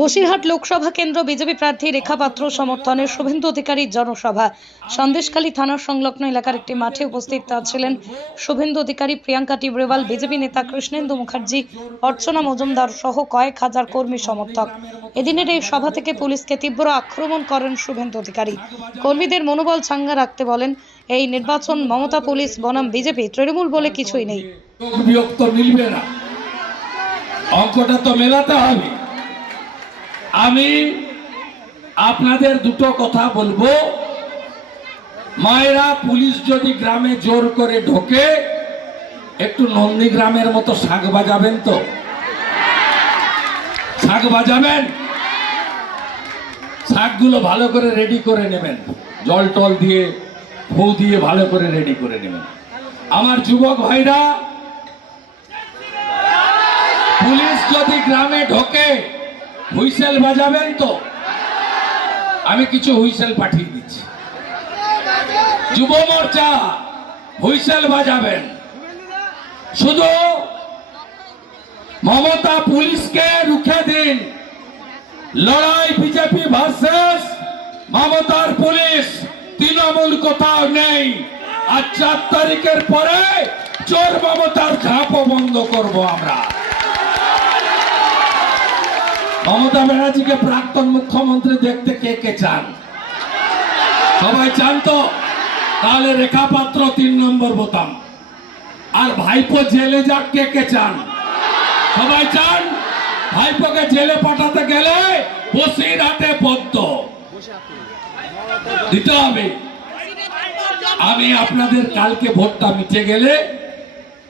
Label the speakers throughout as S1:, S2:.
S1: বসিরহাট লোকসভা কেন্দ্র বিজেপি প্রার্থী রেখা পাত্র সমর্থনে শুভেন্দু অধিকারীর জনসভা। সন্দেশখালী থানার সংলগ্ন এলাকার একটি মাঠে উপস্থিত ছিলেন শুভেন্দু অধিকারী প্রিয়াঙ্কা টিব্রেওয়াল, বিজেপি নেতা কৃষ্ণেন্দু মুখার্জি, অর্চনা মজুমদার সহ কয়েক হাজার কর্মী সমর্থক। এদিনের এই সভা থেকে পুলিশকে তীব্র আক্রমণ করেন শুভেন্দু অধিকারী। কর্মীদের মনোবল চাঙ্গা রাখতে বলেন, এই নির্বাচন মমতা পুলিশ, বনাম বিজেপি, তৃণমূল বলে কিছুই নেই।
S2: অঙ্কটা তো মেলাতে হবে। আমি আপনাদের দুটো কথা বলব। মায়েরা, পুলিশ যদি গ্রামে জোর করে ঢোকে, একটু নন্দীগ্রামের মতো শাক বাজাবেন তো? শাক বাজাবেন? শাকগুলো ভালো করে রেডি করে নেবেন। জল টল দিয়ে ফু দিয়ে ভালো করে রেডি করে নেবেন। আমার যুবক ভাইরা, পুলিশ যদি গ্রামে ঢোকে হুইসেল বাজাবেন তো? আমি কিছু হুইসেল পাঠিয়ে দিচ্ছি। যুব মোর্চা, হুইসেল বাজাবেন। শুধু মমতা পুলিশকে রুখে দিন। লড়াই বিজেপি ভার্সেস, মমতার পুলিশ, তৃণমূল কোথাও নেই। আর চার তারিখের পরে চোর মমতার ঘাপও বন্ধ করব আমরা। মমতা ব্যানার্জিকে প্রাক্তন মুখ্যমন্ত্রী দেখতে কে কে চান? সবাই চান তো? তাহলে রেখা পাত্র তিন নম্বর বোতাম। আর ভাইপো জেলে যাক কে কে চান? সবাই চান? ভাইপোকে জেলে পাঠাতে গেলে বসির হাতে পদ্ম। দিতে হবে। আমি আপনাদের কালকে ভোটটা মিটে গেলে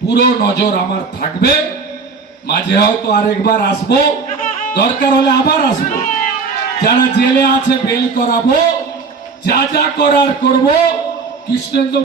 S2: পুরো নজর আমার থাকবে। মাঝে হয়তো আরেকবার আসব। দরকার হলে আবার আসব। যারা জেলে আছে বেল করাবো যা যা করার করব। কৃষ্ণেন্দ্র